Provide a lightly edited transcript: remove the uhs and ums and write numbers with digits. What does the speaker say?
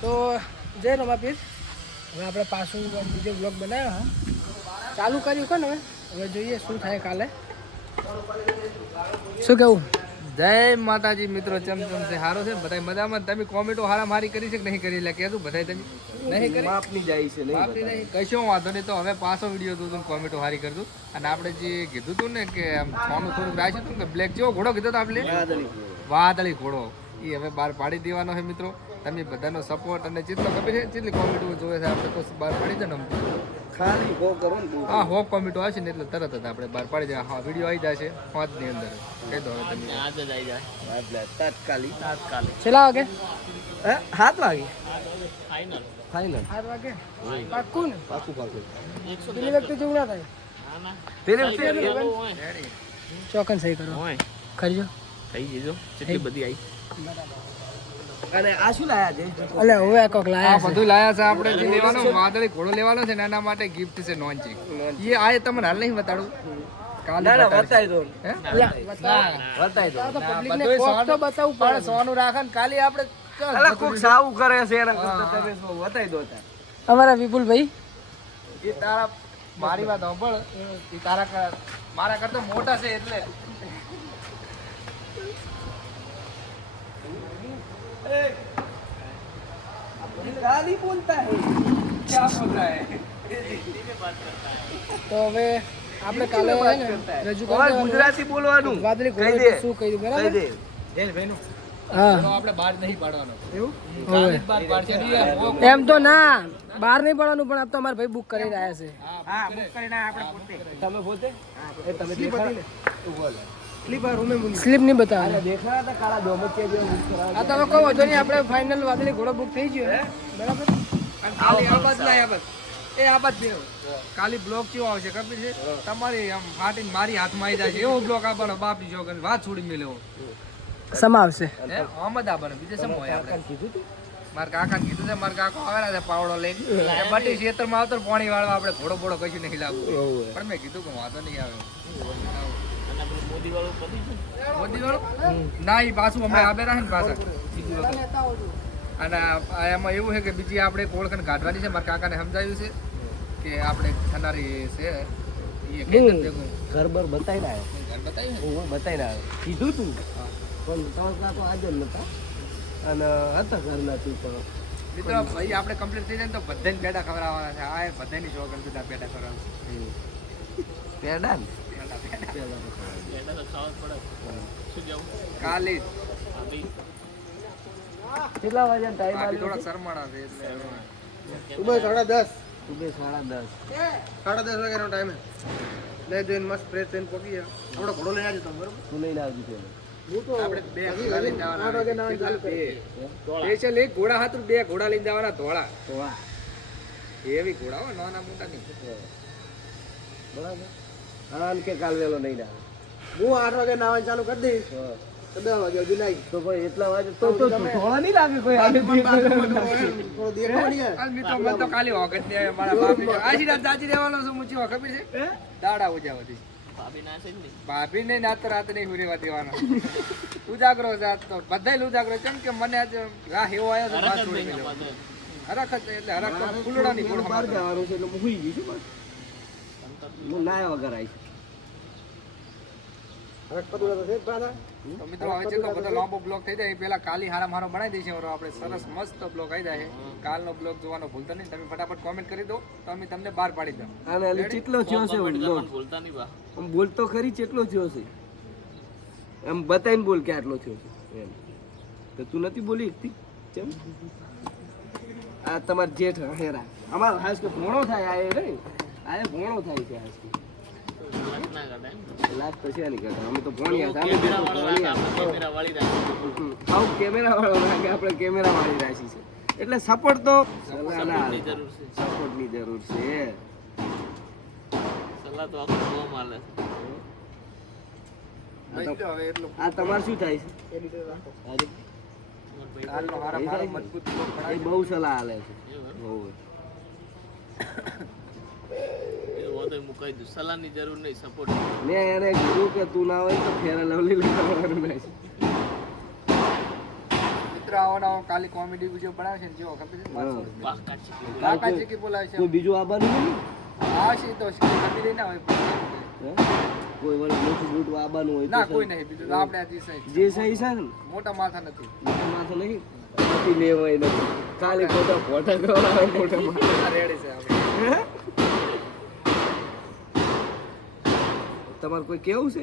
તો જય રમાપીર હવે આપણે પાછું બીજો બ્લોગ બનાવ્યો હા ચાલુ કર્યું કે ને હવે જોઈએ શું થાય કાલે શું કેવું જય માતાજી મિત્રો ચમચમ છે હારો છે બધા મજામાં તમે કોમેન્ટો હારા મારી કરી છે કે નહીં કરી એટલે કહેતું બધા તમે નહીં કરી માપની જાય છે બાપની નહીં કશો વાંધો નહીં તો હવે પાછો વિડીયો હતું કોમેન્ટો હારી કરતું અને આપણે જે કીધું હતું ને કે આમ સોનું થોડુંક રાખ્યું હતું કે બ્લેક જેવો ઘોડો કીધો હતો આપણે વાદળી ઘોડો એ હવે બહાર પાડી દેવાનો છે મિત્રો તમે બધાનો સપોર્ટ અને જેટલો ખબર છે જેટલી કોમેન્ટો જોવે છે આપણે તો બહાર પાડી દે ને ખાલી ગો કરો ને હા હો કોમેન્ટો આવશે ને એટલે તરત જ આપણે બહાર પાડી દે હા વિડીયો આવી જશે 5 ની અંદર કહી દો હવે તમે આજ જ આવી જાય તાત્કાલિક છેલ્લા વાગે 7 વાગે ફાઇનલ 8 વાગે પાક્કું ને પાકું પેલી વખતે જેવું ના થાય ચોકન સહી કરો કરજો થઈ જજો કેટલી બધી આવી અને આ શું લાયા છે અલે હવે કોક આ લાયા બધું લાયા છે આપણે જે લેવાનો વાદળી ઘોડો લેવાનો છે ને એના માટે ગિફ્ટ છે નોન ચેક એ આ તમને હાલ નહીં બતાડું કાલે બતાવી દો હે બતાવી દો તો પબ્લિક ને કોક તો બતાવવું પણ પડે સોનું રાખે ને કાલે આપણે અલા કોક સાવું કરે છે એના કરતા તમે બતાવી દો અમારા વિપુલભાઈ એ તારા મારી વાત સાંભળ એ તારા મારા કરતા મોટા છે એટલે गाली बोलता है क्या बोल रहा है તો હવે આપણે કાલે હે ને રજૂ ઓય કરવાનું ગુજરાતી બોલવાનું વાદળી કહી ઘોડો દે શું કહ્યું કહી બરાબર દે એલ ભાઈનું હા આપણે બહાર નહીં પાડવાનો એવું કાલે જ બહાર પાડશે નહીં એમ તો ના બહાર નહીં પડવાનું પણ આ તો અમારા ભાઈ બુક કરી રહ્યા છે હા બુક કરીને આપણે પોતે તમે પોતે એ તમે સ્લીપ દેખા હતી ને તું બોલ સ્લીપ આ રૂમે મૂકી સ્લીપ નહીં બતાવવાની દેખા હતા કાળા દોમચિયા જેવો બુક કરાવ આ તમે કહો વાંધો નહીં આપણે ફાઇનલ વાદળી ઘોડો બુક થઈ ગયો હે બરાબર કાલે આ બાદ લાય આ બાદ એ આ બાદ દેવ કાલી બ્લોક કેવો આવશે ખબર છે તમારી આમ ફાટીને મારી હાથમાં આવી જાય છે એવો બ્લોક આપવાનો બાપની છોકરી વાત છોડી મેલ્યો સમા આવશે હે અહમદ આપવાનો બીજે સમ હોય આપણે કીધું તું મારા કાકાને કીધું છે મારા કાકો આવેલા છે પાવડો લઈને બટી ખેતરમાં આવતો પાણી વાળવા આપણે ઘોડો બોડો કશું નહીં લાવવું પણ મેં કીધું કે વાંધો નહીં આવે મોદી વાળો ના એ પાછું હમણાં આબે રાખે ને પાછા બીજી વખત અને એમાં એવું છે કે બીજી આપણે ઓળખાણ કાઢવાની છે મારા કાકાને સમજાવ્યું છે કે આપણે થનારી છે એ ઘર બર બતાવી રહ્યા ઘર બતાવ્યું હું બતાવી રહ્યા કીધું તું પણ તમારા તો હાજર નતા અને હતા ઘરના તું પણ મિત્રો ભાઈ આપણે કમ્પ્લીટ થઈ જાય ને તો બધાને પેડા ખવડાવવાના છે આ બધાની શોખ બધા પેડા ખવડાવશે પેડા ને કાલે કેટલા વાગ્યા ટાઈમ ભાભી થોડા શરમાળા છે એટલે સુબહ 10:30 સુબે 10:30 10:30 વાગ્યાનો ટાઈમ લે જોઈને મસ્ત ફ્રેશ થઈને પહોંચી ગયા થોડો ઘોડો લઈને આવજો તમે બરોબર તું લઈને આવજો પેલો હું તો આપણે બે ઘોડા લઈને જવાના 8 વાગે નાવાનું ચાલુ બે કરી સ્પેશિયલ એક ઘોડા હાથું બે ઘોડા લઈને જવાના ધોળા તો વાહ એવી ઘોડા હો નાના મોટા નહીં બરાબર હા કે કાલ વેલો નહીં આવે હું 8 વાગે નાવાનું ચાલુ કરી દઈશ તો 10 વાગે હજુ નહીં તો ભાઈ એટલા વાગે તો થોડા નહીં લાગે કોઈ થોડો દેખો નહીં હાલ મિત્રો મને તો કાલે વખત નહીં આવે મારા બાપની આશીર્વાદ જાજી રહેવાનો છું મુચી ખબર છે દાડા ઉજાવતી ભાભી ને નાત રાત નહીં હુરેવા દેવાનો ઉજાગરો જાત તો બધાય ઉજાગરો કેમ કે મને આજ રાહ એવો આવ્યો છે વાત છોડી મેલ્યો હરખ એટલે હરખ તો ફૂલડાની ગોળ બહાર જવાનું છે એટલે હું હુઈ ગઈ છું બસ હું નાયા વગર આવી તો મિત્રો હવે જેટલો બધો લાંબો બ્લોગ થઈ જાય એ પેલા કાલી હારા મારો બનાવી દઈશું આપણે સરસ મસ્ત બ્લોગ આવી જાય કાલનો બ્લોગ જોવાનો ભૂલતા નહીં તમે ફટાફટ કોમેન્ટ કરી દો તો અમે તમને બહાર પાડી દઉં અને એટલે કેટલો થયો છે આમ બોલ તો ખરી કેટલો થયો છે એમ બતાવીને બોલ કે આટલો થયો છે એમ તો તું નથી બોલી એકથી કેમ આ તમાર જેઠ હેરા અમાર હાસ કે ભોણો થાય આ એ રે આ ભોણો થાય છે હાસ કે લાગ તો છે નહીં કરતા અમે તો ભોણિયા સામે કેમેરા વાળી રાખી આપણે કેમેરા વાળી રાખી છે એટલે સપોર્ટ તો સપોર્ટની જરૂર છે સલાહ તો આખો બહુ માલે આ તમારે શું થાય છે કાલનો હારા મારો મજબૂત બ્લોગ એ બહુ સલાહ આલે છે બહુ સલાહની જરૂર નહીં સપોર્ટ મેં એને કીધું કે તું ના હોય તો ફેરા લવલી લગાવવાનું રહેશે મિત્રો આવો કાલે કોમેડી વિડીયો બનાવે છે ને જેવો ખબર છે 500 રૂપિયા. કાકા ચીકી બોલાવે છે કોઈ બીજું આવવાનું નહીં હા છે તો ખબર લઈને આવે હે? કોઈ વળી મોટું મોટું આવવાનું હોય ના તો કોઈ નહીં બીજું તો આપણે આ જે સહી જે સહી છે ને મોટા માથા નથી મોટા માથે નહીં નથી લેવાય નથી કાલે ખોટા ફોટા કરવા મોટા માથે રેડી છે આપણે તમારે કોઈ કેવું છે